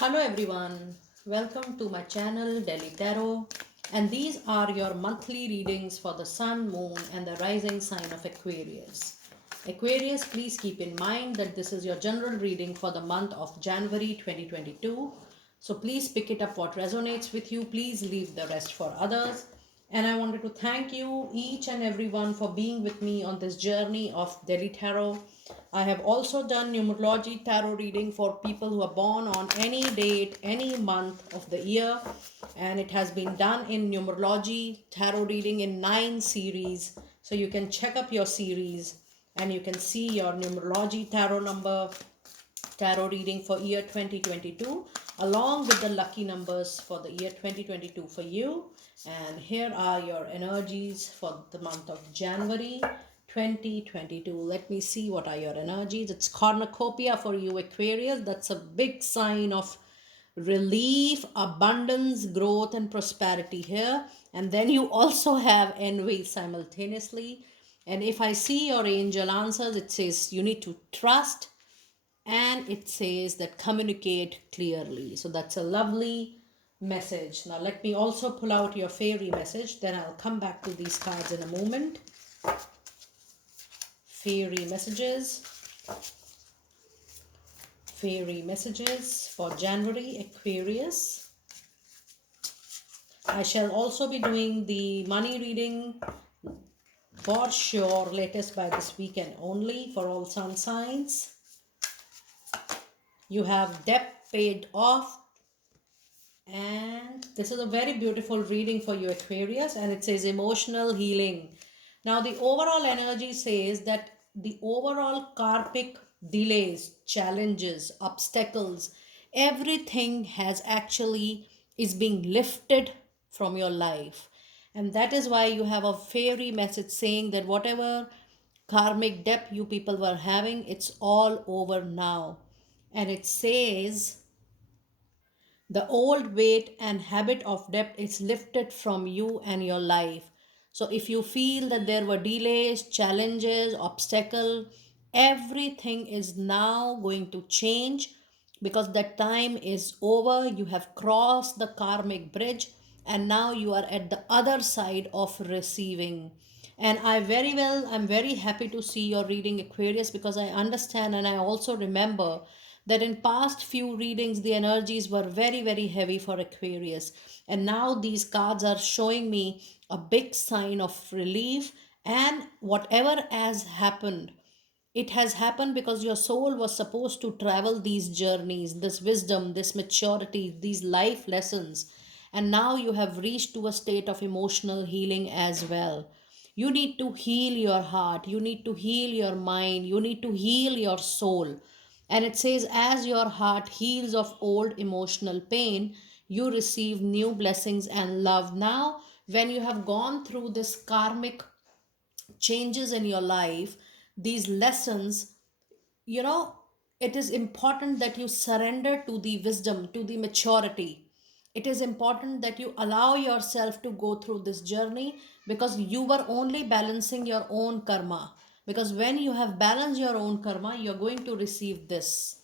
Hello everyone, welcome to my channel Delhi Tarot, and these are your monthly readings for the Sun, Moon and the rising sign of Aquarius. Aquarius, please keep in mind that this is your general reading for the month of January 2022. So please pick it up what resonates with you. Please leave the rest for others. And I wanted to thank you each and everyone for being with me on this journey of Delhi Tarot. I have also done numerology tarot reading for people who are born on any date, any month of the year. And it has been done in numerology tarot reading in 9 series. So you can check up your series and you can see your numerology tarot reading for year 2022 along with the lucky numbers for the year 2022 for you. And here are your energies for the month of January 2022. Let me see what are your energies. It's cornucopia for you, Aquarius. That's a big sign of relief, abundance, growth and prosperity here. And then you also have envy simultaneously. And if I see your angel answers, it says you need to trust, and it says that communicate clearly. So that's a lovely message. Now let me also pull out your fairy message, then I'll come back to these cards in a moment. Fairy messages for January, Aquarius. I shall also be doing the money reading for sure, latest by this weekend only, for all sun signs. You have debt paid off, and this is a very beautiful reading for you, Aquarius, and it says emotional healing. Now the overall energy says that the overall karmic delays, challenges, obstacles, everything has actually is being lifted from your life. And that is why you have a fairy message saying that whatever karmic debt you people were having, it's all over now. And it says the old weight and habit of debt is lifted from you and your life. So if you feel that there were delays, challenges, obstacle, everything is now going to change because that time is over. You have crossed the karmic bridge and now you are at the other side of receiving. And I'm very happy to see your reading, Aquarius, because I understand and I also remember that in past few readings the energies were very heavy for Aquarius, and now these cards are showing me a big sign of relief. And whatever has happened, it has happened because your soul was supposed to travel these journeys, this wisdom, this maturity, these life lessons. And now you have reached to a state of emotional healing as well. You need to heal your heart, you need to heal your mind, you need to heal your soul. And it says, as your heart heals of old emotional pain, you receive new blessings and love. Now, when you have gone through this karmic changes in your life, these lessons, you know, it is important that you surrender to the wisdom, to the maturity. It is important that you allow yourself to go through this journey because you were only balancing your own karma. Because when you have balanced your own karma, you're going to receive this,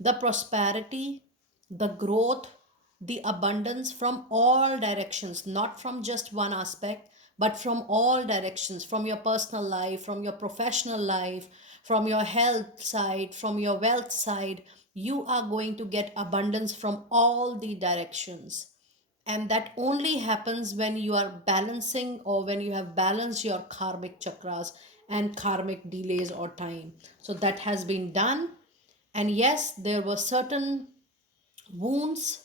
the prosperity, the growth, the abundance from all directions, not from just one aspect, but from all directions, from your personal life, from your professional life, from your health side, from your wealth side. You are going to get abundance from all the directions. And that only happens when you are balancing, or when you have balanced your karmic chakras and karmic delays or time. So that has been done. And yes, there were certain wounds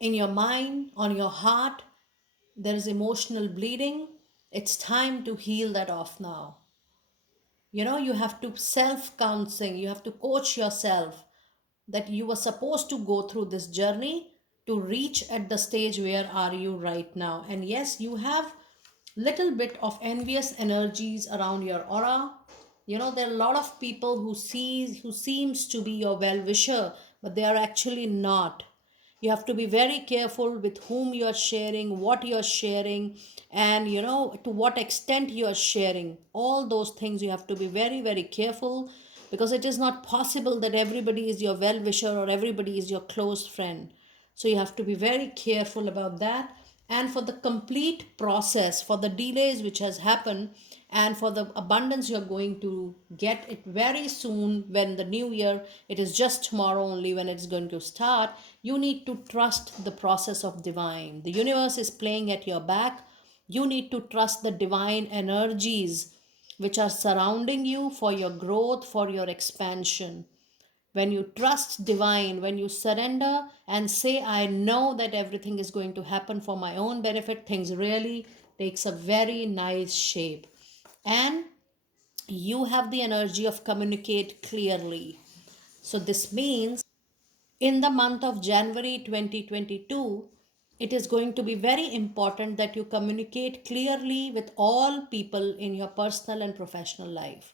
in your mind, on your heart. There is emotional bleeding. It's time to heal that off now. You have to self counseling, you have to coach yourself that you were supposed to go through this journey to reach at the stage where are you right now. And yes, you have little bit of envious energies around your aura. There are a lot of people who seems to be your well wisher, but they are actually not. You have to be very careful with whom you are sharing, what you are sharing, and to what extent you are sharing. All those things you have to be very careful, because it is not possible that everybody is your well wisher or everybody is your close friend. So you have to be very careful about that. And for the complete process, for the delays which has happened, and for the abundance you're going to get it very soon, when the new year, it is just tomorrow only when it's going to start, you need to trust the process of divine. The universe is playing at your back. You need to trust the divine energies which are surrounding you for your growth, for your expansion. When you trust divine, when you surrender and say, I know that everything is going to happen for my own benefit, things really takes a very nice shape. And you have the energy of communicate clearly. So this means in the month of January 2022, it is going to be very important that you communicate clearly with all people in your personal and professional life.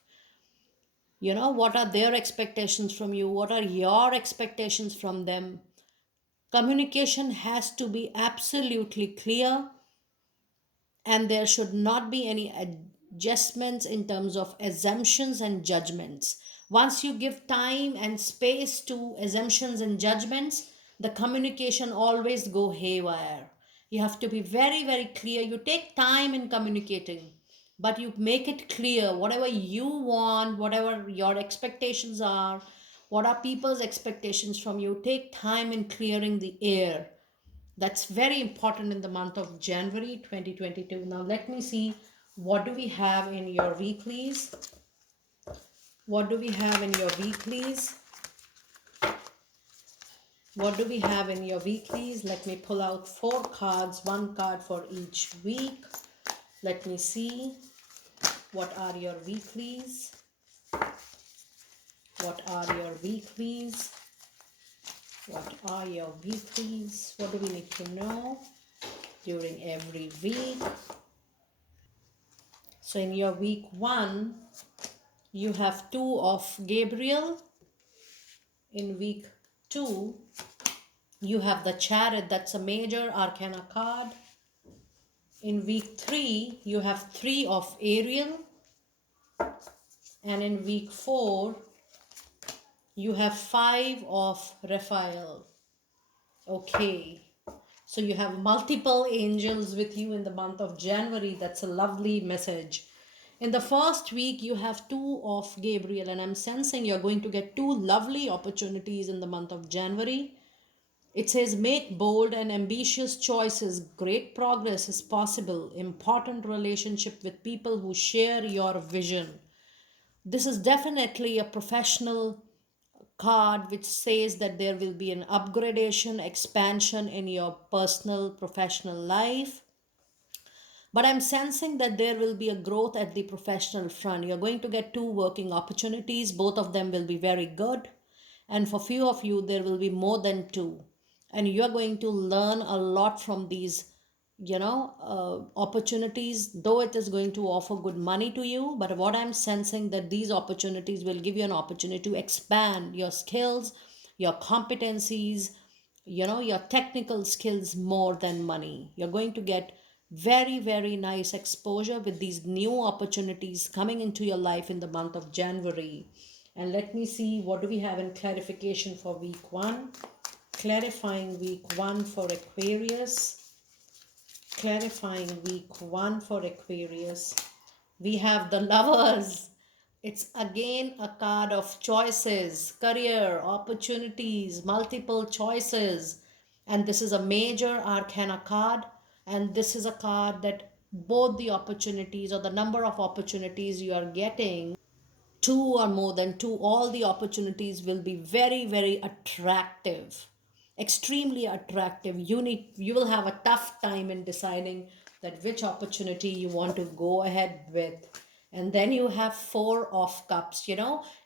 What are their expectations from you? What are your expectations from them? Communication has to be absolutely clear, and there should not be any adjustments in terms of assumptions and judgments. Once you give time and space to assumptions and judgments, the communication always go haywire. You have to be very, very clear. You take time in communicating, but you make it clear whatever you want, whatever your expectations are, what are people's expectations from you. Take time in clearing the air. That's very important in the month of January 2022. Now, let me see, what do we have in your weeklies? What do we have in your weeklies? What do we have in your weeklies? Let me pull out 4 cards, 1 card for each week. Let me see, what are your weeklies? What are your weeklies? What are your weeklies? What do we need to know during every week? So in your week 1, you have 2 of Gabriel. In week 2, you have the Chariot. That's a major arcana card. In week 3, you have 3 of Ariel. And in week 4, you have 5 of Raphael. Okay. So you have multiple angels with you in the month of January. That's a lovely message. In the first week, you have 2 of Gabriel, and I'm sensing you're going to get 2 lovely opportunities in the month of January. It says, make bold and ambitious choices. Great progress is possible. Important relationship with people who share your vision. This is definitely a professional card which says that there will be an upgradation, expansion in your personal, professional life. But I'm sensing that there will be a growth at the professional front. You're going to get 2 working opportunities. Both of them will be very good. And for few of you, there will be more than 2. And you're going to learn a lot from these, opportunities, though it is going to offer good money to you. But what I'm sensing, that these opportunities will give you an opportunity to expand your skills, your competencies, your technical skills more than money. You're going to get very, very nice exposure with these new opportunities coming into your life in the month of January. And let me see, what do we have in clarification for week 1? Clarifying week 1 for Aquarius. Clarifying week 1 for Aquarius. We have the Lovers. It's again a card of choices, career, opportunities, multiple choices. And this is a major arcana card. And this is a card that both the opportunities, or the number of opportunities you are getting, 2 or more than 2, all the opportunities will be very, very attractive, extremely attractive. You will have a tough time in deciding that which opportunity you want to go ahead with. And then you have 4 of cups.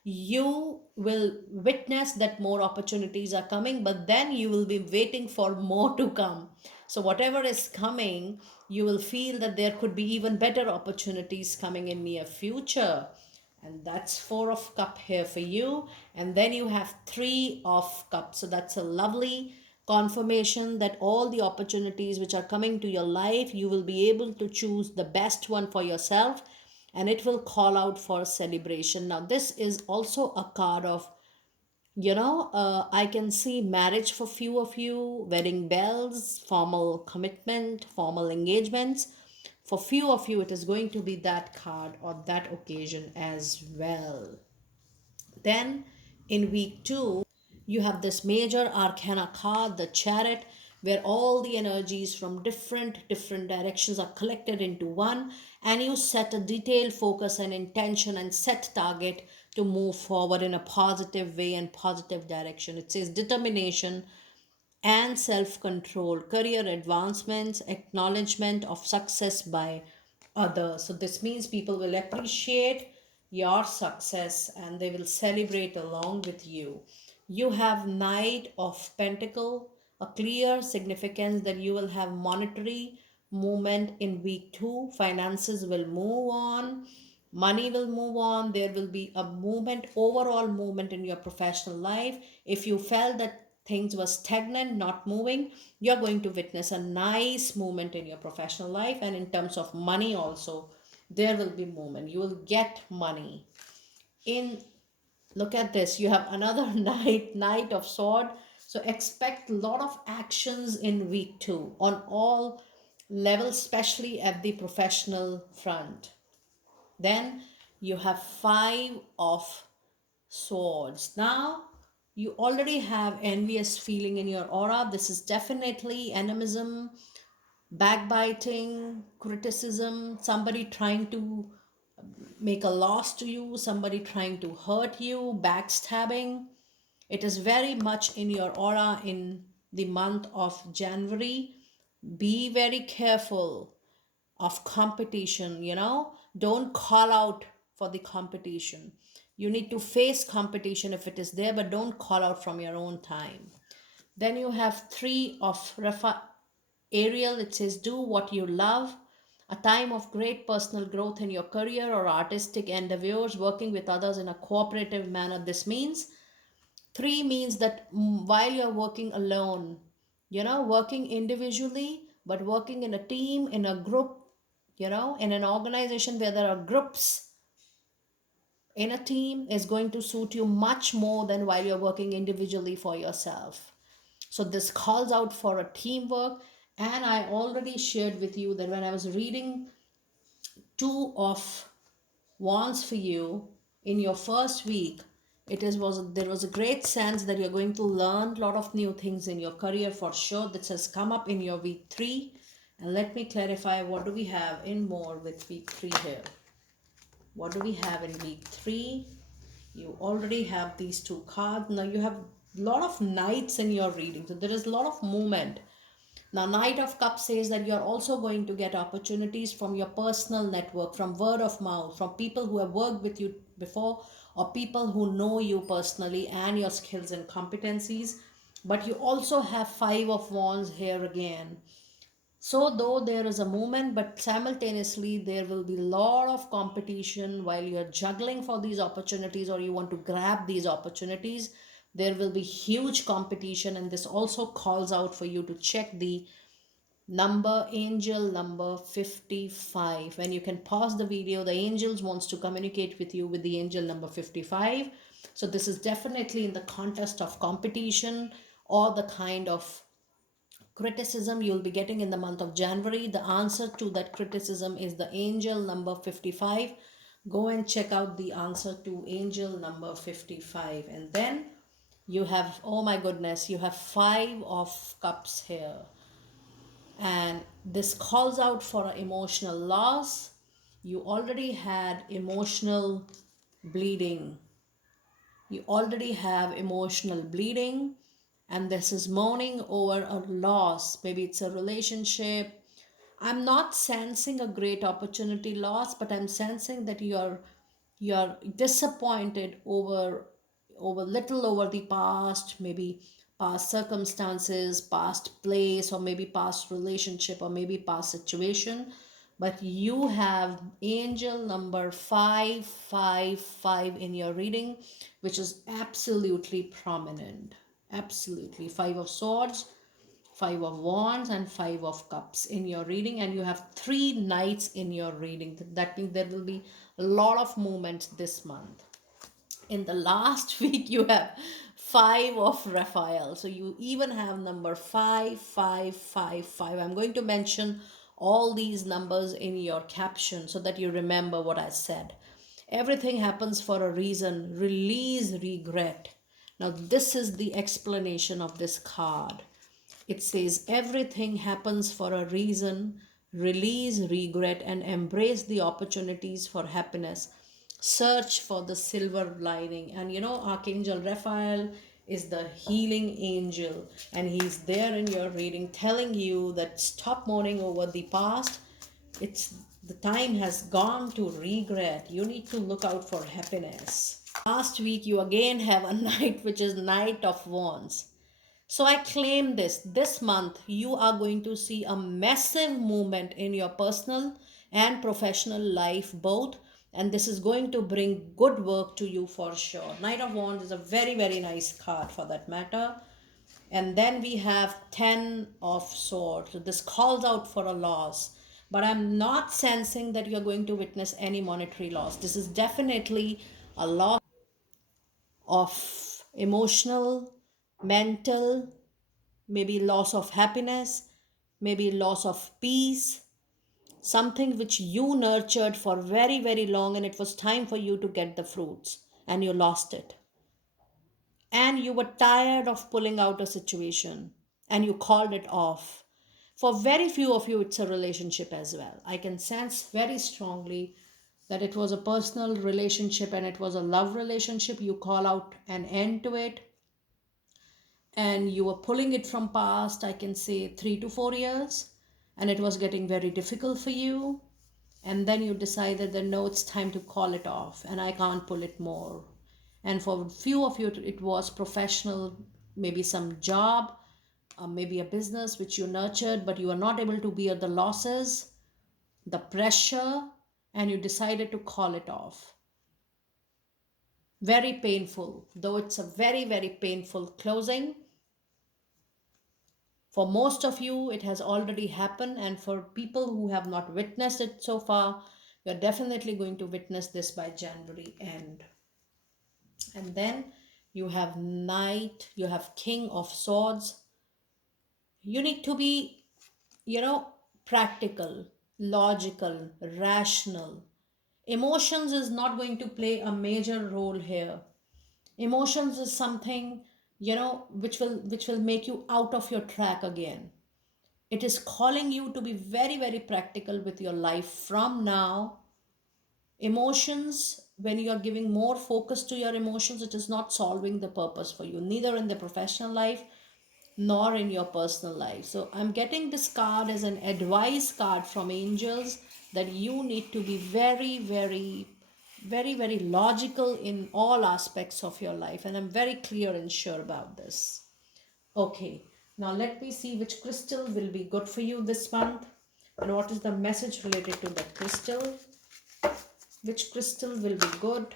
You will witness that more opportunities are coming, but then you will be waiting for more to come. So whatever is coming, you will feel that there could be even better opportunities coming in near future. And that's 4 of cup here for you. And then you have 3 of cups. So that's a lovely confirmation that all the opportunities which are coming to your life, you will be able to choose the best one for yourself. and it will call out for celebration. Now this is also a card of, I can see marriage for few of you, wedding bells, formal commitment, formal engagements. For few of you, it is going to be that card or that occasion as well. Then in week two, you have this major arcana card, the chariot, where all the energies from different directions are collected into one, and you set a detailed focus and intention and set target to move forward in a positive way and positive direction. It says determination and self control, career advancements, acknowledgement of success by others. So, this means people will appreciate your success and they will celebrate along with you. You have Knight of Pentacle, a clear significance that you will have monetary movement in week two. Finances will move on, money will move on. There will be a movement, overall movement in your professional life. If you felt that things were stagnant, not moving, you're going to witness a nice movement in your professional life. And in terms of money also, there will be movement. You will get money in. Look at this, you have another knight of sword. So expect a lot of actions in week two on all levels, especially at the professional front. Then you have five of swords. Now you already have envious feeling in your aura. This is definitely animism, backbiting, criticism, somebody trying to make a loss to you, somebody trying to hurt you, backstabbing. It is very much in your aura in the month of January. Be very careful of competition, don't call out for the competition. You need to face competition if it is there, but don't call out from your own time. Then you have three of Ariel. It says do what you love, a time of great personal growth in your career or artistic endeavors, working with others in a cooperative manner. This means three means that while you're working alone, working individually, but working in a team, in a group, in an organization where there are groups in a team is going to suit you much more than while you're working individually for yourself. So this calls out for a teamwork. And I already shared with you that when I was reading two of wands for you in your first week, it is was there was a great sense that you're going to learn a lot of new things in your career for sure. This has come up in your week three. And let me clarify, what do we have in more with week three here? What do we have in week three? You already have these two cards. Now you have a lot of knights in your reading, so there is a lot of movement. Now Knight of Cups says that you're also going to get opportunities from your personal network, from word of mouth, from people who have worked with you before, or people who know you personally and your skills and competencies. But you also have Five of Wands here again. So though there is a movement, but simultaneously there will be a lot of competition while you're juggling for these opportunities or you want to grab these opportunities. There will be huge competition, and this also calls out for you to check the angel number 55. When you can pause the video, the angels wants to communicate with you with the angel number 55. So this is definitely in the context of competition or the kind of criticism you'll be getting in the month of January. The answer to that criticism is the angel number 55. Go and check out the answer to angel number 55. And then you have, oh my goodness, you have Five of Cups here. And this calls out for emotional loss. You already had emotional bleeding. You already have emotional bleeding, and this is mourning over a loss. Maybe it's a relationship. I'm not sensing a great opportunity loss, but I'm sensing that you're disappointed over the past, maybe past circumstances, past place, or maybe past relationship, or maybe past situation. But you have angel number 555 in your reading, which is absolutely prominent. Absolutely. Five of Swords, Five of Wands and Five of Cups in your reading, and you have 3 knights in your reading. That means there will be a lot of movement this month. In the last week, you have Five of Raphael. So you even have number 5555. I'm going to mention all these numbers in your caption so that you remember what I said. Everything happens for a reason. Release regret. Now, this is the explanation of this card. It says everything happens for a reason. Release regret and embrace the opportunities for happiness. Search for the silver lining. And you know, Archangel Raphael is the healing angel, and he's there in your reading telling you that stop mourning over the past. It's the time has gone to regret. You need to look out for happiness. Last week you again have a knight, which is Knight of Wands. So I claim this month you are going to see a massive movement in your personal and professional life both, and this is going to bring good work to you for sure. Knight of Wands is a very, very nice card for that matter. And then we have 10 of Swords. So this calls out for a loss, but I'm not sensing that you're going to witness any monetary loss. This is definitely a loss of emotional, mental, maybe loss of happiness, maybe loss of peace, something which you nurtured for very, very long, and it was time for you to get the fruits and you lost it. And you were tired of pulling out a situation and you called it off. For very few of you, it's a relationship as well. I can sense very strongly that it was a personal relationship and it was a love relationship. You call out an end to it and you were pulling it from past, I can say 3 to 4 years, and it was getting very difficult for you. And then you decided that no, it's time to call it off and I can't pull it more. And for few of you, it was professional, maybe some job, maybe a business which you nurtured, but you are not able to bear the losses, the pressure, and you decided to call it off. Very painful, though it's a very, very painful closing. For most of you, it has already happened, and for people who have not witnessed it so far, you're definitely going to witness this by January end. And then you have Knight, you have King of Swords. You need to be, practical, logical, rational. Emotions is not going to play a major role here. Emotions is something, which will make you out of your track again. It is calling you to be very, very practical with your life from now. Emotions, when you are giving more focus to your emotions, it is not solving the purpose for you, neither in the professional life nor in your personal life. So I'm getting this card as an advice card from angels that you need to be very, very, very, very logical in all aspects of your life. And I'm very clear and sure about this. Okay, now let me see which crystal will be good for you this month and what is the message related to that crystal. Which crystal will be good?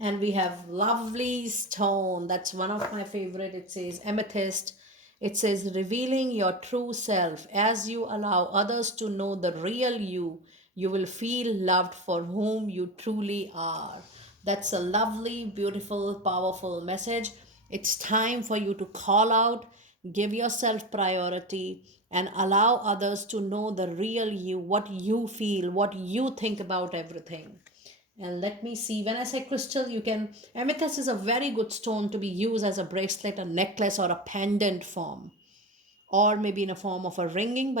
And we have lovely stone. That's one of my favorite. It says amethyst. It says revealing your true self. As you allow others to know the real you, you will feel loved for whom you truly are. That's a lovely, beautiful, powerful message. It's time for you to call out, give yourself priority, and allow others to know the real you, what you feel, what you think about everything. And let me see, when I say crystal, amethyst is a very good stone to be used as a bracelet, a necklace, or a pendant form, or maybe in a form of a ring,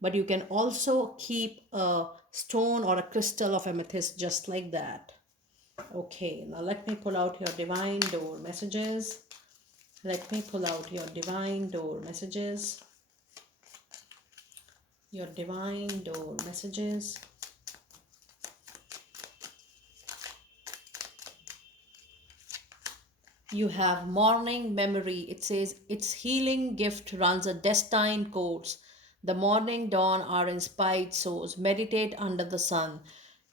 but you can also keep a stone or a crystal of amethyst just like that. Okay, now let me pull out your divine door messages. Let me pull out your divine door messages. Your divine door messages. You have morning memory. It says its healing gift runs a destined course. The morning dawn are inspired souls. Meditate under the sun.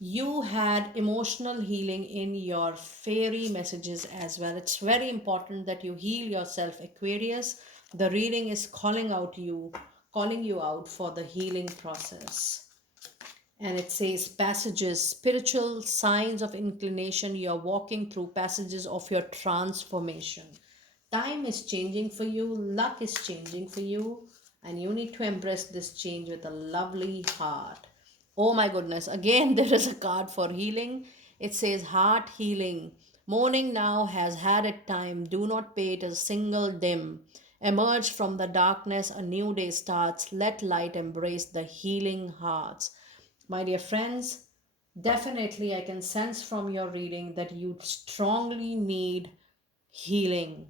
You had emotional healing in your fairy messages as well. It's very important that you heal yourself, Aquarius. The reading is calling you out for the healing process. And it says passages, spiritual signs of inclination. You're walking through passages of your transformation. Time is changing for you, luck is changing for you, and you need to embrace this change with a lovely heart. Oh my goodness, again, there is a card for healing. It says heart healing. Morning now has had its time. Do not pay it a single dim. Emerge from the darkness, a new day starts. Let light embrace the healing hearts. My dear friends, definitely I can sense from your reading that you strongly need healing,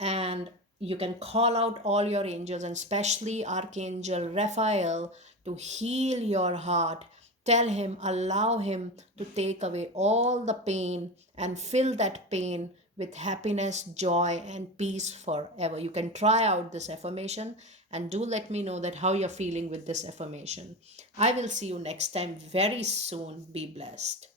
and you can call out all your angels and especially Archangel Raphael to heal your heart. Tell him, allow him to take away all the pain and fill that pain with happiness, joy, and peace forever. You can try out this affirmation and do let me know that how you're feeling with this affirmation. I will see you next time very soon. Be blessed.